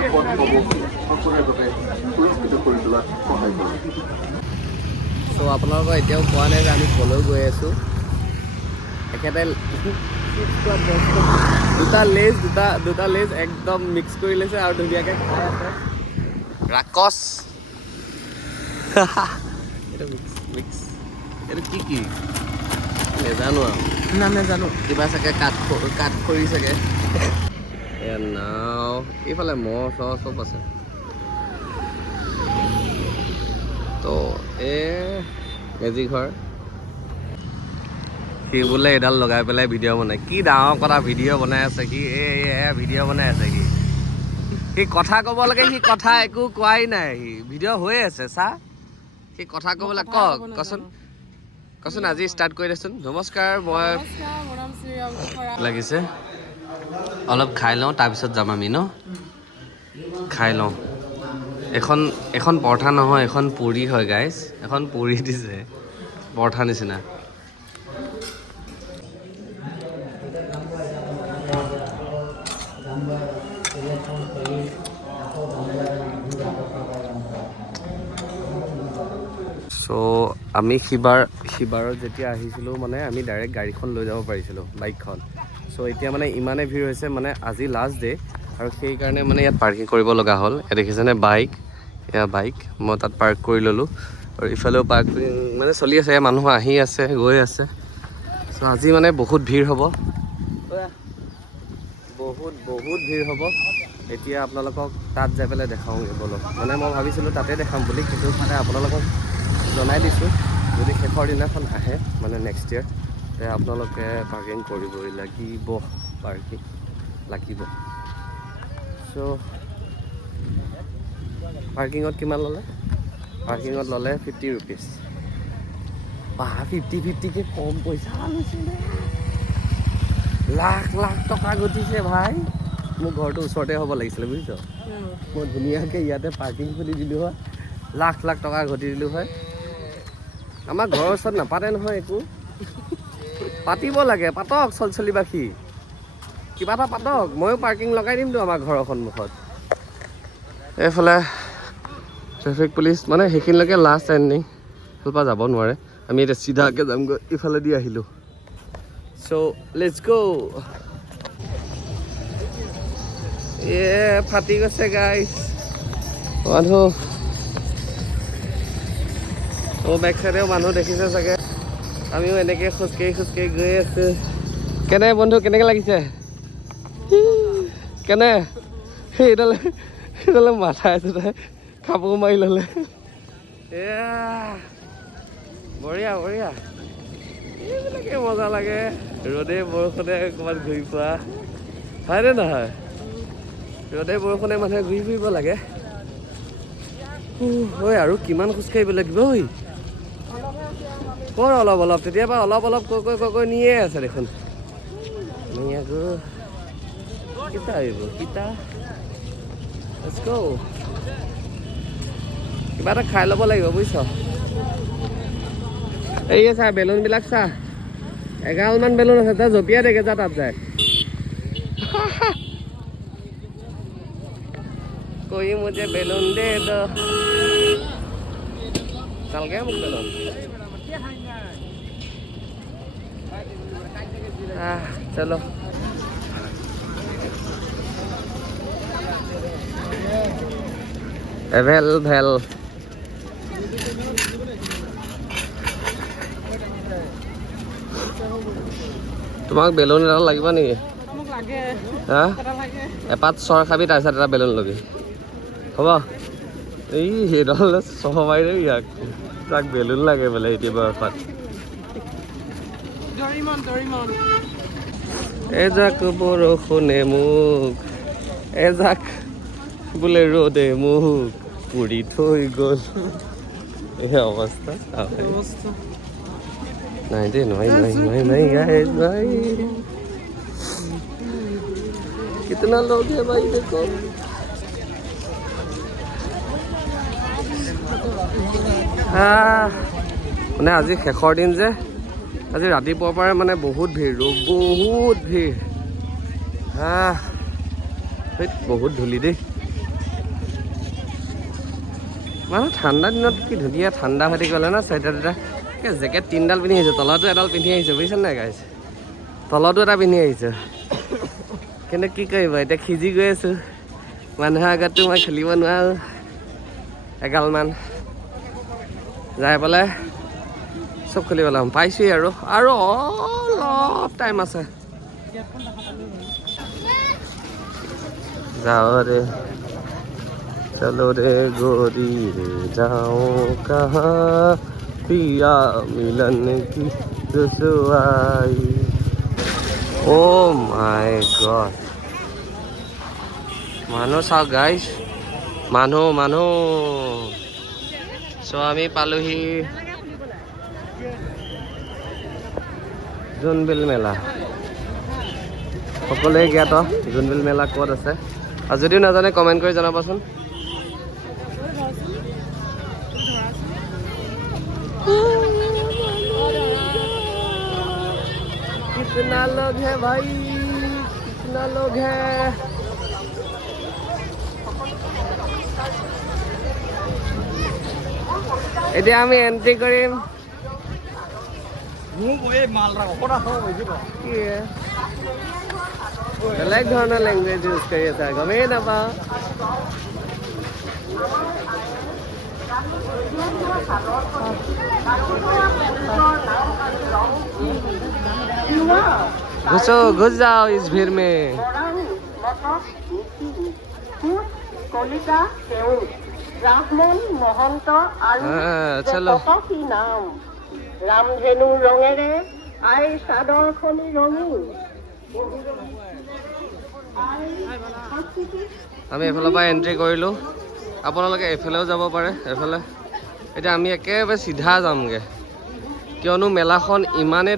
চ' আপোনালোকৰ এতিয়াও কোৱা নাই যে আমি কলৈ গৈ আছোঁ। এখেতে দুটা লেজ একদম মিক্স কৰি লৈছে আৰু ধুনীয়াকৈ খাই আছে। ৰাকচ এইটো মিক্স এইটো কি নেজানো আৰু নেজানো কিবা চাগে কাঠ খৰি চাগে। এয়া নাও এইফালে মহ চহ চব আছে। তো মেজি ঘৰ সি বোলে এডাল লগাই পেলাই ভিডিঅ' বনাই। কি ডাঙৰ কথা ভিডিঅ' বনাই আছে সি। ভিডিঅ' বনাই আছে সি কথা ক'ব লাগে। সি কথা একো কোৱাই নাই। সি ভিডিঅ' হৈ আছে চা। সি কথা ক'বলৈ কচোন আজি ষ্টাৰ্ট কৰি দেচোন। নমস্কাৰ মই লাগিছে অলপ খাই লওঁ তাৰপিছত যাম আমি ন। খাই লওঁ। এখন পৰঠা নহয় এখন পুৰি হয় গাইজ। এখন পুৰি দিছে পৰঠা নিচিনা। চ' আমি সিবাৰত যেতিয়া আহিছিলোঁ মানে আমি ডাইৰেক্ট গাড়ীখন লৈ যাব পাৰিছিলোঁ বাইকখন। চ' এতিয়া মানে ইমানে ভিৰ হৈছে মানে আজি লাষ্ট ডে আৰু সেইকাৰণে মানে ইয়াত পাৰ্কিং কৰিব লগা হ'ল। ইয়াত দেখিছেনে বাইক মই তাত পাৰ্ক কৰি ল'লোঁ আৰু ইফালেও পাৰ্কিং মানে চলি আছে। মানুহ আহি আছে গৈ আছে। চ' আজি মানে বহুত ভিৰ হ'ব। বহুত ভিৰ হ'ব। এতিয়া আপোনালোকক তাত যাই পেলাই দেখাওঁগৈ বলক। মানে মই ভাবিছিলোঁ তাতে দেখাম বুলি, কিন্তু মানে আপোনালোকক জনাই দিছোঁ যদি শেষৰ দিনাখন আহে মানে নেক্সট ইয়েৰ তে আপোনালোকে পাৰ্কিং কৰিবই লাগিব। চ' পাৰ্কিঙত কিমান ল'লে? পাৰ্কিঙত ল'লে 50 ৰুপিজ। 50কে কম পইচা লৈছে নে? লাখ টকা ঘটিছে ভাই। মোৰ ঘৰটো ওচৰতে হ'ব লাগিছিলে বুজিছ। মই ধুনীয়াকৈ ইয়াতে পাৰ্কিং খুলি দিলোঁ হয়। লাখ টকা ঘটি দিলোঁ হয়। আমাৰ ঘৰৰ ওচৰত নাপাতে নহয় একো। পাতিব লাগে। পাতক চলিবাসী কিবা এটা পাতক। ময়ো পাৰ্কিং লগাই দিমতো আমাৰ ঘৰৰ সন্মুখত। এইফালে ট্ৰেফিক পুলিচ মানে সেইখিনিলৈকে লাষ্ট এণ্ডিং। সেইফালৰ যাব নোৱাৰে। আমি এতিয়া চিধাকৈ যামগৈ। ইফালে দি আহিলোঁ। চ' লেটছ গ'। ফাটি গৈছে গাইছ মানুহ। বেক চাইডেও মানুহ দেখিছে চাগে। আমিও এনেকৈ খোজকাঢ়ি গৈ আছোঁ। কেনে বন্ধু কেনেকৈ লাগিছে? কেনে সেইডালে মাথা আছে কাপোৰ মাৰি ল'লে। বঢ়িয়া এইবিলাকে মজা লাগে। ৰ'দে বৰষুণে ক'ৰবাত ঘূৰি ফুৰা হয়নে নহয়? ৰ'দে বৰষুণে মানুহে ঘূৰি ফুৰিব লাগে। ঐ আৰু কিমান খোজকাঢ়িব লাগিব ঐ? ক'ৰ অলপ তেতিয়াবা অলপ কৈ নিয়ে আছে দেখোন। কিতা আহিব কিতা? লেটছ গ'। কিবা এটা খাই ল'ব লাগিব বুজিছ। এই চা বেলুনবিলাক চা। 11মান বেলুন আছে। তই জঁপিয়াই দেগে যা তাত যায়। कोई मुझे बेलून दे दो। चल गया मुझे बेलून। चलो এভেল ভেল। তোমাক বেলুন এটা লাগিব নেকি? হা এপাত চৰ খাবি তাৰপিছত এটা বেলুন ল'বি হ'ব। সেইডাল চহ মাৰি ইয়াক তাক বেলুন লাগে বোলে এতিয়া এপাত। এজাক বৰষুণে মোক এজাক বোলে ৰ'দে মোক পুৰি থৈ গ'ল। এই অৱস্থা নাই দেই। नहीं गाइस भाई कितना लोग है भाई देखो। মানে আজি শেষৰ দিন যে আজি ৰাতিপুৱাৰ পৰাই মানে বহুত ভিৰ। বহুত ধূলি দেই। মানে ঠাণ্ডা দিনত কি ধুনীয়া ঠাণ্ডা হৈ থাকিলে না চুৱেটাৰ এটা জেকেট 3ডাল পিন্ধি আহিছোঁ তলতো এডাল পিন্ধি আহিছোঁ বুজিছে নাই গাইছ তলতো এটা পিন্ধি আহিছোঁ কিন্তু কি কৰিব এতিয়া সিজি গৈ আছোঁ মানুহৰ আগততো মই খেলিব নোৱাৰোঁ এগালমান যাই পেলাই চব খেলিব পেলাম পাইছোঁহি আৰু অলপ টাইম আছে যাওঁ ৰে চলো ৰে গোৰি ৰে যাওঁ কাহা পিয়া মিলন কি ৰসৱাই অ' মাই গড মানুহ চাওক গাইছ মানুহ চ' আমি পালোহি জোনবিল মেলা সকলোৱে জ্ঞাত জোনবিল মেলা ক'ত আছে আৰু যদিও নাজানে কমেণ্ট কৰি জনাবচোন कितना लोग है भाई कितना लोग है এতিয়া আমি এন্ট্ৰি কৰিম বেলেগ ধৰণৰ লেংগুৱেজ ইউজ কৰি আছে গমেই নাপাওঁ घुस जाओ इस भीड़ में चलो रामधेनु रंगेरे आई सादर खनि रंगी আমি এফালৰ পৰা এন্ট্ৰি কৰিলোঁ আপোনালোকে এফালেও যাব পাৰে এফালে এতিয়া আমি একেবাৰে চিধা যামগৈ কিয়নো মেলাখন ইমানেই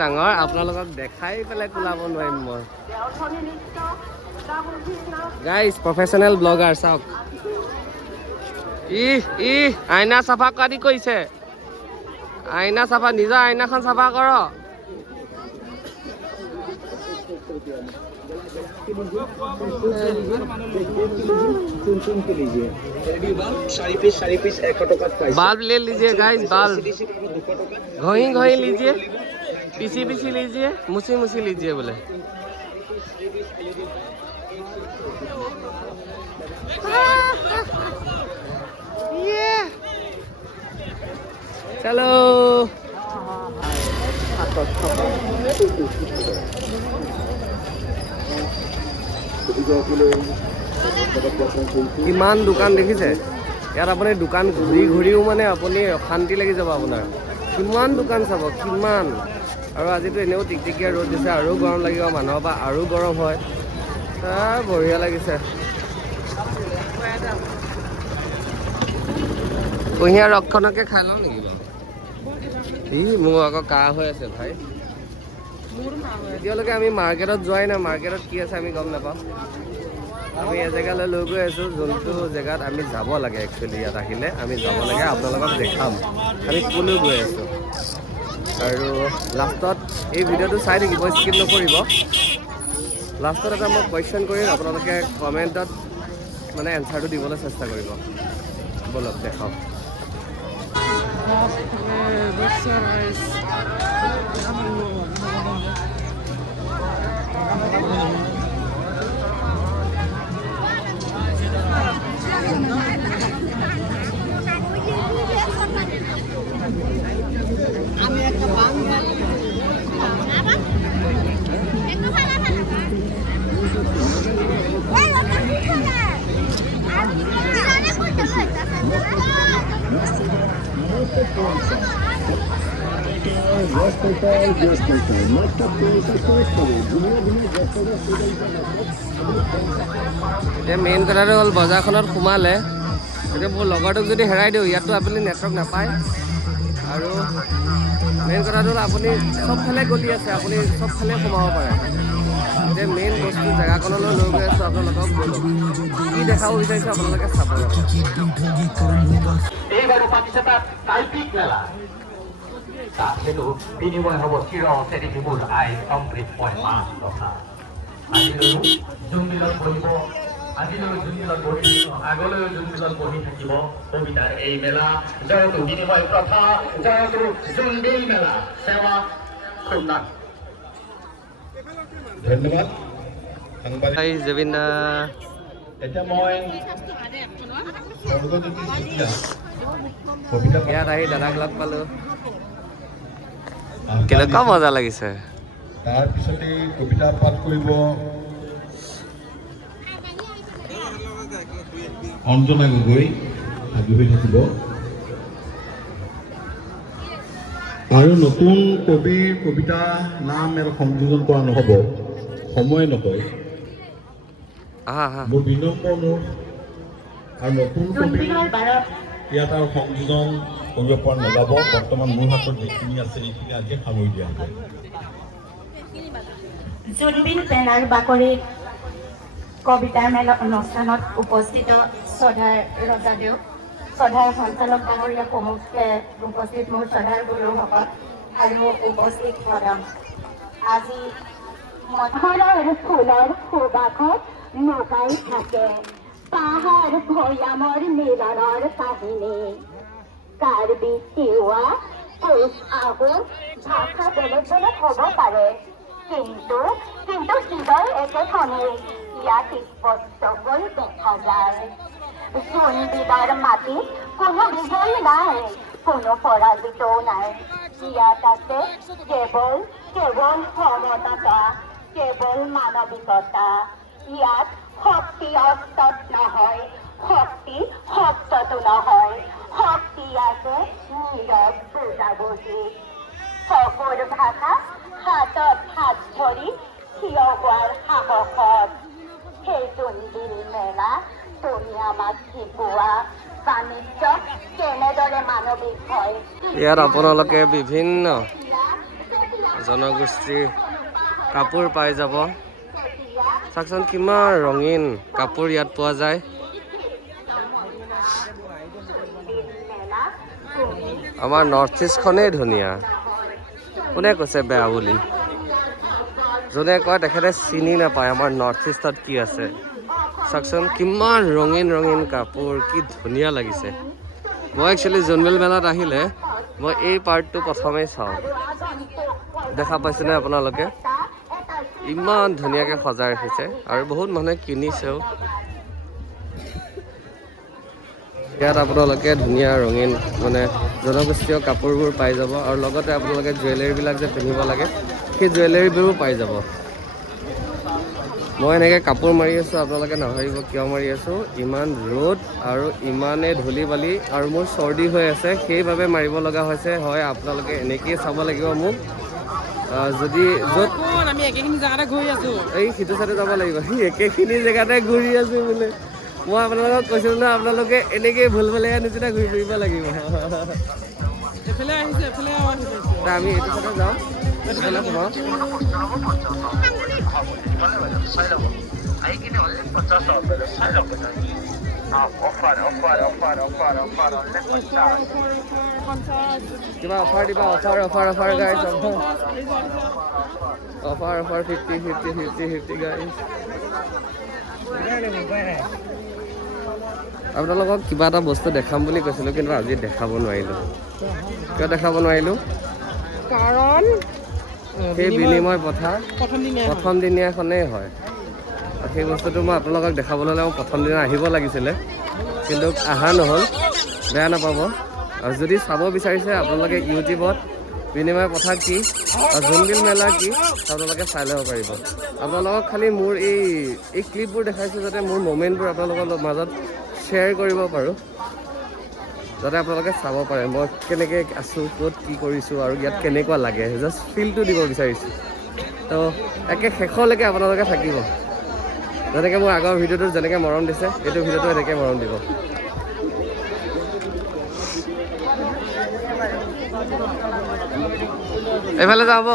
ডাঙৰ আপোনালোকক দেখাই পেলাই কোলাব নোৱাৰিম মই গাইজ প্ৰফেশ্যনেল ব্লগাৰ চাওক ই আইনা চাফা কৰি কৈছে আইনা চাফা নিজৰ আইনাখন চাফা কৰ बाल्ब ले लीजिए गाइस बाल्ब घोई लीजिए पीसी लीजिए मुसी लीजिए बोले चलो কিমান দোকান দেখিছে ইয়াত আপুনি দোকান ঘূৰিও মানে আপুনি অশান্তি লাগি যাব আপোনাৰ কিমান দোকান চাব কিমান আৰু আজিতো এনেও টিকটিকিয়া ৰ'দ দিছে আৰু গৰম লাগিব মানুহৰ পৰা আৰু গৰম হয় বঢ়িয়া লাগিছে কুঁহিয়াৰ ৰসখনকে খাই লওঁ নেকি বাৰু মোৰ আকৌ কাহ হৈ আছে ভাই এতিয়ালৈকে আমি মাৰ্কেটত যোৱাই নাই মাৰ্কেটত কি আছে আমি গম নাপাওঁ আমি এজেগালৈ লৈ গৈ আছোঁ যোনটো জেগাত আমি যাব লাগে একচুৱেলি ইয়াত আহিলে আমি যাব লাগে আপোনালোকক দেখাম আমি ক'লৈ গৈ আছোঁ আৰু লাষ্টত এই ভিডিঅ'টো চাই থাকিব স্কিপ নকৰিব লাষ্টত এটা মই কুৱেশ্যন কৰিম আপোনালোকে কমেণ্টত মানে এনচাৰটো দিবলৈ চেষ্টা কৰিব বলক দেখাওক এতিয়া মেইন কথাটো হ'ল বজাৰখনত সোমালে এতিয়া মোৰ লগৰটোক যদি হেৰাই দিওঁ ইয়াততো আপুনি নেটৱৰ্ক নাপায় আৰু মেইন কথাটো হ'ল আপুনি চবফালে গলি আছে আপুনি চবফালে সোমাব পাৰে এতিয়া মেইন বস্তু জেগাখনলৈ লৈ গৈ আছোঁ আপোনালোকক বলক কি দেখাব বিচাৰিছোঁ আপোনালোকে চাব এইবাৰো পাতিছে তাত কাল্পিক মেলা তাত হেনো বিনিময় হ'ব চিৰ চেৰিবোৰ আই অমৃতময় মাছ তথা আজিলৈও জোনবিলত বহিব আজিলৈ যোনবিলাক বহি আগলৈও যোনবিলাক বহি থাকিব কবিতাৰ এই মেলা জয়তু বিনিময় প্ৰথা জয়তু জোনবিল মেলা সেৱা খুলনা ধন্যবাদ সাংবাদিক হাই জবিনা এতিয়া মই স্বৰ্গজ্যোতি চুতীয়া কবিতা ইয়াত আহি দাদাক লগ পালো কেনেকুৱা মজা লাগিছে তাৰপিছতে কবিতা পাঠ কৰিব অঞ্জনা গগৈ আগি হৈ থাকিব আৰু নতুন কবিৰ কবিতা নাম আৰু সংযোজন কৰা নহ'ব সময় নহয় আহা আহা মোৰ বিনম্ৰ অনুৰোধ আৰু নতুন কবি ইয়াত আৰু সংযোজন কৰিব পৰা নাযাব বৰ্তমান মোৰ হাতত যিখিনি আছে সেইখিনি আজি সামৰি দিয়া হ'ব জোনবিল মেলাৰ বাকৰিত কবিতাৰ মেলা অনুষ্ঠানত উপস্থিত শ্ৰদ্ধাৰ ৰজাদেউ শ্ৰদ্ধাৰ সঞ্চালক ডাঙৰীয়া প্ৰমুখে উপস্থিত মোৰ শ্ৰদ্ধাৰ গুৰুসকল আৰু উপস্থিত মদম আজি মধুৰৰ ফুলৰ সুবাসত লুকাই থাকে পাহাৰ ভৈয়ামৰ মিলনৰ কাহিনী কাৰ্বি তিৱা কোচ আহোম ভাষা বেলেগ বেলেগ হ'ব পাৰে কিন্তু হৃদয় একেখনেই ইয়াত স্পষ্টকৈ দেখা যায় জোনবিলৰ মাটিত কোনো বিজয়ী নাই কোনো পৰাজিতও নাই ইয়াত আছে কেৱল সমতা কেৱল মানৱিকতা ইয়াত শক্তি অস্ত্ৰত নহয় শক্তি শব্দতো নহয় শক্তি আছে নীৰৱ বুজাবুজি চকুৰ ভাষা হাতত হাত ধৰি থিয় হোৱাৰ সাহসত সেই জোনবিল মেলা তুমি আমাক শিকোৱা বাণিজ্যত কেনেদৰে মানৱিক হয় ইয়াত আপোনালোকে বিভিন্ন জনগোষ্ঠীৰ কাপোৰ পাই যাব চাওকচোন কিমান ৰঙীন কাপোৰ ইয়াত পোৱা যায় আমাৰ নৰ্থ ইষ্টখনেই ধুনীয়া কোনে কৈছে বেয়া বুলি যোনে কয় তেখেতে চিনি নাপায় আমাৰ নৰ্থ ইষ্টত কি আছে চাওকচোন কিমান ৰঙীন কাপোৰ কি ধুনীয়া লাগিছে মই একচুৱেলি জোনবিল মেলাত আহিলে মই এই পাৰ্টটো প্ৰথমেই চাওঁ দেখা পাইছেনে আপোনালোকে ইমান ধুনীয়াকৈ সজাই ৰাখিছে আৰু বহুত মানুহে কিনিছেও ইয়াত আপোনালোকে ধুনীয়া ৰঙীন মানে জনগোষ্ঠীয় কাপোৰবোৰ পাই যাব আৰু লগতে আপোনালোকে জুৱেলাৰীবিলাক যে পিন্ধিব লাগে সেই জুৱেলাৰীবোৰো পাই যাব মই এনেকৈ কাপোৰ মাৰি আছোঁ আপোনালোকে নাভাবিব কিয় মাৰি আছোঁ ইমান ৰ'দ আৰু ইমানেই ধূলি বালি আৰু মোৰ চৰ্দি হৈ আছে সেইবাবে মাৰিব লগা হৈছে হয় আপোনালোকে এনেকৈয়ে চাব লাগিব মোক যদি য'ত আমি একেখিনি জেগাতে ঘূৰি আছোঁ এই সিটো চাইডে যাব লাগিব সি একেখিনি জেগাতে ঘূৰি আছোঁ বোলে মই আপোনালোকক কৈছিলোঁ ন আপোনালোকে এনেকৈ ভুল ভুলীয়া নিচিনা ঘূৰি ফুৰিব লাগিব এফালে আহিছে এফালে আমি এইটো চাইডে যাওঁ এইফালে সোমাওঁ কিবা অফাৰ দিবা অফাৰ গাইজ অফাৰ 50 গাইজ আপোনালোকক কিবা এটা বস্তু দেখাম বুলি কৈছিলোঁ কিন্তু আজি দেখাব নোৱাৰিলোঁ কিয় দেখাব নোৱাৰিলোঁ কাৰণ সেই বিনিময় প্ৰথা প্ৰথম দিনীয়াখনেই হয় সেই বস্তুটো মই আপোনালোকক দেখাবলৈ হ'লে মই প্ৰথম দিনা আহিব লাগিছিলে কিন্তু অহা নহ'ল বেয়া নাপাব আৰু যদি চাব বিচাৰিছে আপোনালোকে ইউটিউবত বিনিময় প্ৰথা কি আৰু জোনবিল মেলা কি আপোনালোকে চাই ল'ব পাৰিব আপোনালোকক খালি মোৰ এই ক্লিপবোৰ দেখাইছোঁ যাতে মোৰ মমেণ্টবোৰ আপোনালোকৰ মাজত শ্বেয়াৰ কৰিব পাৰোঁ যাতে আপোনালোকে চাব পাৰে মই কেনেকৈ আছোঁ ক'ত কি কৰিছোঁ আৰু ইয়াত কেনেকুৱা লাগে জাষ্ট ফিলটো দিব বিচাৰিছোঁ তো একে শেষলৈকে আপোনালোকে থাকিব যেনেকৈ মোৰ আগৰ ভিডিঅ'টোত যেনেকৈ মৰম দিছে এইটো ভিডিঅ'টো এনেকৈ মৰম দিব এইফালে যাব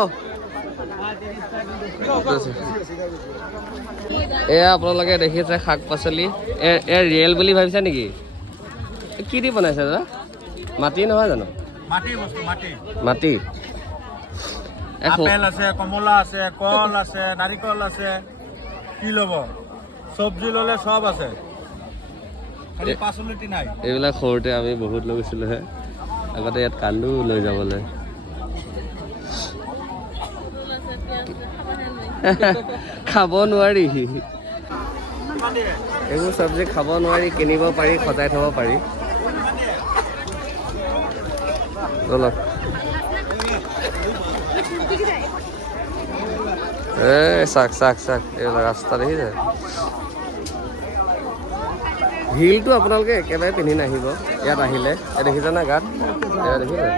এয়া আপোনালোকে দেখিছে শাক পাচলি এয়া ৰিয়েল বুলি ভাবিছে নেকি কি দি বনাইছে দাদা মাটি নহয় জানো মাটি আপেল আছে কমলা আছে কল আছে নাৰিকল আছে কি ল'ব চব্জি ল'লে চব আছে খালি পাচলিটি নাই এইবিলাক সৰুতে আমি বহুত লৈ গৈছিলোঁ হে আগতে ইয়াত কান্দো লৈ যাবলৈ খাব নোৱাৰি এইবোৰ চব্জি খাব নোৱাৰি কিনিব পাৰি সজাই থ'ব পাৰি বলক চাক চাক চাক এইবিলাক ৰাস্তা দেখিছে হিলটো আপোনালোকে একেবাৰে পিন্ধি নাহিব ইয়াত আহিলে এই দেখিছে না গাত এয়া দেখিছে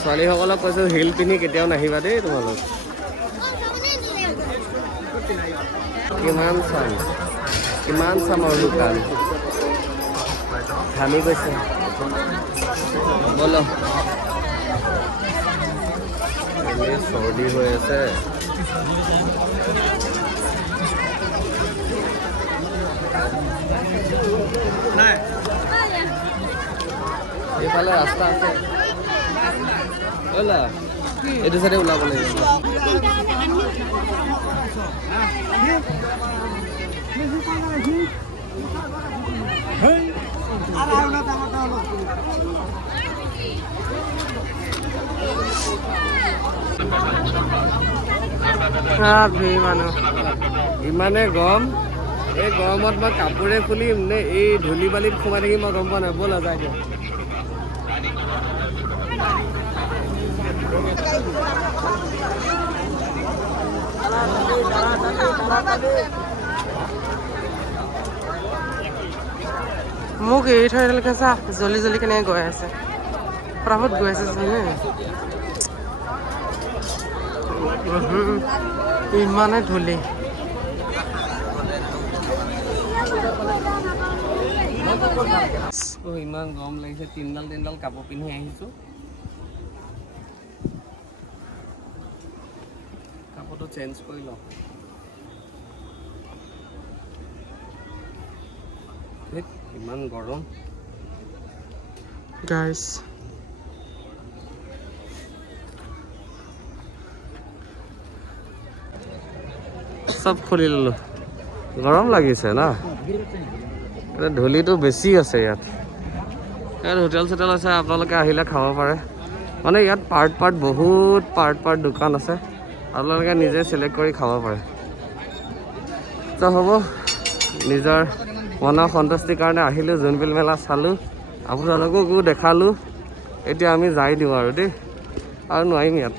ছোৱালীসকলক কৈছোঁ হিল পিন্ধি কেতিয়াও নাহিবা দেই তোমালোক কিমান চাম আৰু দোকান ঘামি গৈছে বলো চৰ্দি হৈ আছে এইফালে ৰাস্তা আছে ওলা এইটো চাইডে ওলাব লাগিব ইমানে গৰম এই গৰমত মই কাপোৰে খুলিম নে এই ধূলি বালিত সোমাই থাকি মই গম পোৱা নাই ব'লা যায় মোক এৰি থৈ এডালকে চা জলি জলি কেনেকৈ গৈ আছে প্ৰাভত গৈ আছে জানে ইমানে ধূলি ইমান গৰম লাগিছে তিনডাল কাপোৰ পিন্ধি আহিছোঁ কাপোৰটো চেঞ্জ কৰি লওঁ ইমান গৰম গাইছ চব খুলি ললোঁ গৰম লাগিছে না ধূলিটো বেছি আছে ইয়াত হোটেল চোটেল আছে আপোনালোকে আহিলে খাব পাৰে মানে ইয়াত বহুত পাৰ্ট দোকান আছে আপোনালোকে নিজে চিলেক্ট কৰি খাব পাৰে তো হ'ব নিজৰ মনৰ সন্তুষ্টিৰ কাৰণে আহিলোঁ জোনবিল মেলা চালোঁ আপোনালোককো দেখালোঁ এতিয়া আমি যাই দিওঁ আৰু দেই আৰু নোৱাৰিম ইয়াত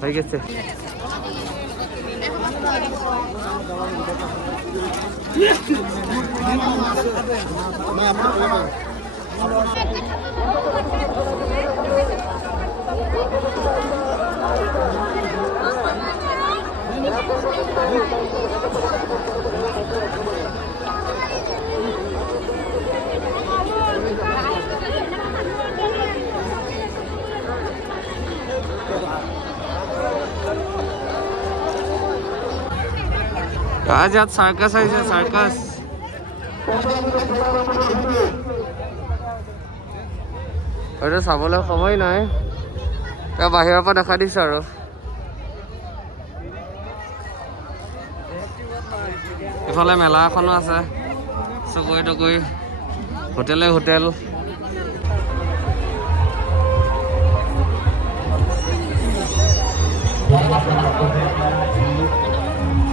হৈ গৈছে आज यात सार्कास आहे सार्कास এইটো চাবলৈ সময় নাই তাৰ বাহিৰৰ পৰা দেখা দিছে আৰু ইফালে মেলা এখনো আছে চকৰি তকৰি হোটেল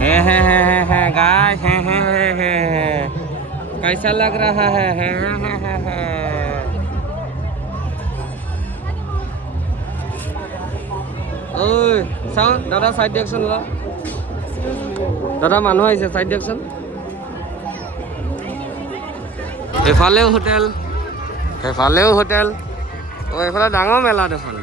है गाइस है कैसा लग रहा है ओए चाओ दादा साइड दियकचोन दादा মানুহ আহিছে সাইড দিয়কচোন এফালেও হোটেল ও এফালে ডাঙৰ মেলা দেখোন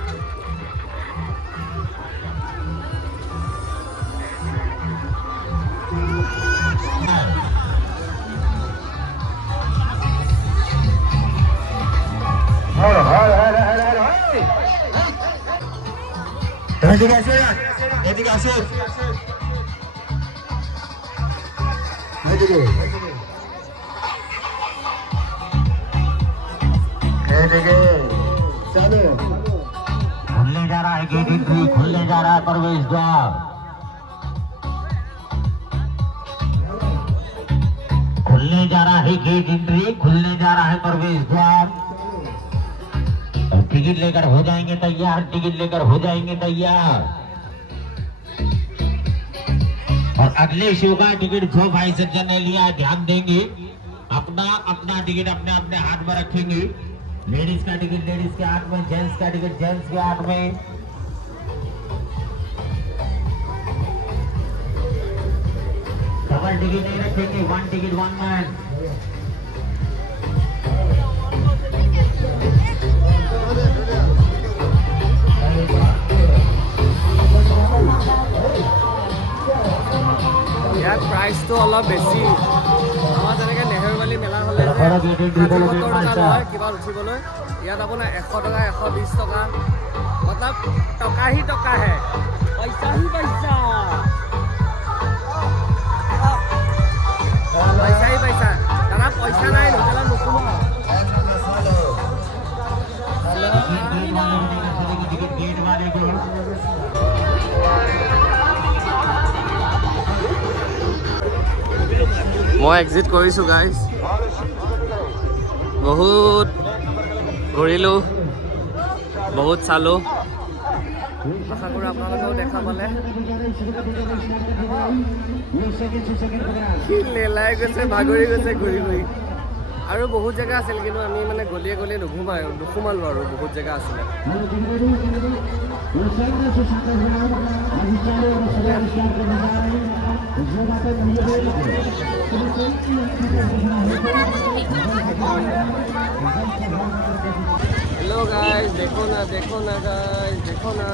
এদিকে আসুন এদিকে है प्रवेश द्वार। खुलने जा रहा है गेट एंट्री, खुलने जा रहा है प्रवेश द्वार। टिकट लेकर हो जाएंगे तैयार, टिकट लेकर हो जाएंगे तैयार। और अगले शो का टिकट जो भाई सज्जन ने लिया ध्यान देंगे, अपना अपना टिकट अपने अपने हाथ में रखेंगे। लेडीज का टिकट लेडीज के हाथ में, जेंट्स का टिकट जेंट्स के हाथ में। डबल टिकट नहीं रखेंगे, 1 टिकट 1 मैन। ইয়াত প্ৰাইচটো অলপ বেছি। আমাৰ যেনেকৈ নেহেৰুবালি মেলা হ'লে যে 70 টকা লয় কিবা উঠিবলৈ, ইয়াত আপোনাৰ 100 টকা 120 টকা, মতলব টকা হি টকা হে, পইচা হি পইচা, পইচা হি পইচা। দাদা পইচা নাই হোটেলত নোসোমাও। মই এক্সিট কৰিছোঁ গাইজ। বহুত ঘূৰিলোঁ, বহুত চালোঁ। আশা কৰোঁ আপোনালোকেও দেখা পালে। সি লেলাই গৈছে, ভাগৰি গৈছে ঘূৰি ঘূৰি। আৰু বহুত জেগা আছিল, কিন্তু আমি মানে গলিয়ে গলিয়ে নোসোমালোঁ আৰু বহুত জেগা আছিলে। हेलो गाइस, देखो ना गाइस, देखो ना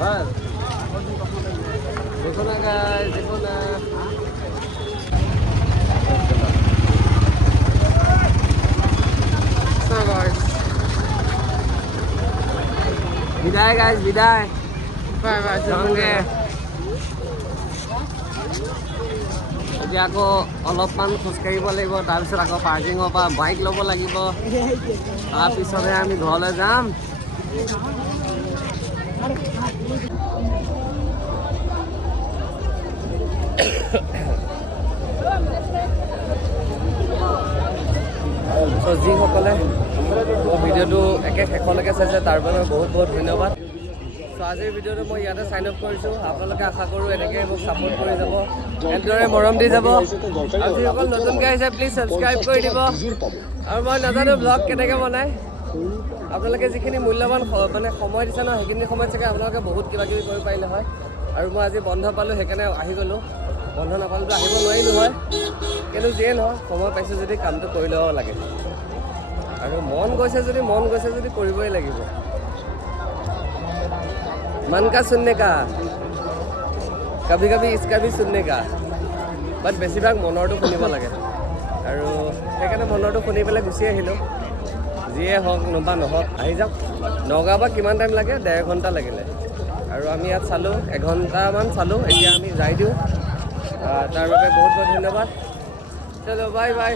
बस, देखो ना गाइस, देखो ना। So guys, विदाय गाइस, विदाय। Bye bye. যাওঁগে। এতিয়া আকৌ অলপমান খোজকাঢ়িব লাগিব, তাৰপিছত আকৌ পাৰ্কিঙৰ পৰা বাইক ল'ব লাগিব, তাৰপিছতহে আমি ঘৰলৈ যাম। যিসকলে ভিডিঅ'টো একে শেষলৈকে চাইছে তাৰ বাবে বহুত বহুত ধন্যবাদ। চ' আজিৰ ভিডিঅ'টো মই ইয়াতে চাইন অফ কৰিছোঁ। আপোনালোকে আশা কৰোঁ এনেকৈ মোক ছাপোৰ্ট কৰি যাব, এনেদৰে মৰম দি যাব। আৰু যিসকল নতুনকৈ আহিছে প্লিজ ছাবস্ক্ৰাইব কৰি দিব। আৰু মই নাজানো ব্লগ কেনেকৈ বনায়, আপোনালোকে যিখিনি মূল্যৱান মানে সময় দিছে ন, সেইখিনি সময়ত চাগে আপোনালোকে বহুত কিবা কিবি কৰিব পাৰিলে হয়। আৰু মই আজি বন্ধ পালোঁ, সেইকাৰণে আহি গ'লোঁ। বন্ধ নাপালেতো আহিব নোৱাৰিলোঁ হয়, কিন্তু যিয়ে নহয় সময় পাইছোঁ যদি কামটো কৰি ল'ব লাগে। আৰু মন গৈছে যদি কৰিবই লাগিব। मन का सुनने का, कभी कभी इसका भी सुनने का, বাট বেছিভাগ মনৰটো শুনিব লাগে। আৰু সেইকাৰণে মনৰটো শুনি পেলাই গুচি আহিলোঁ। যিয়ে হওক বা নহওক আহি যাওক। নগাঁও পৰা কিমান টাইম লাগে? 1.5 ঘণ্টা লাগিলে। আৰু আমি ইয়াত চালোঁ, 1 ঘণ্টামান চালোঁ। এতিয়া আমি যাই দিওঁ। তাৰ বাবে বহুত বহুত ধন্যবাদ। চলো বাই বাই।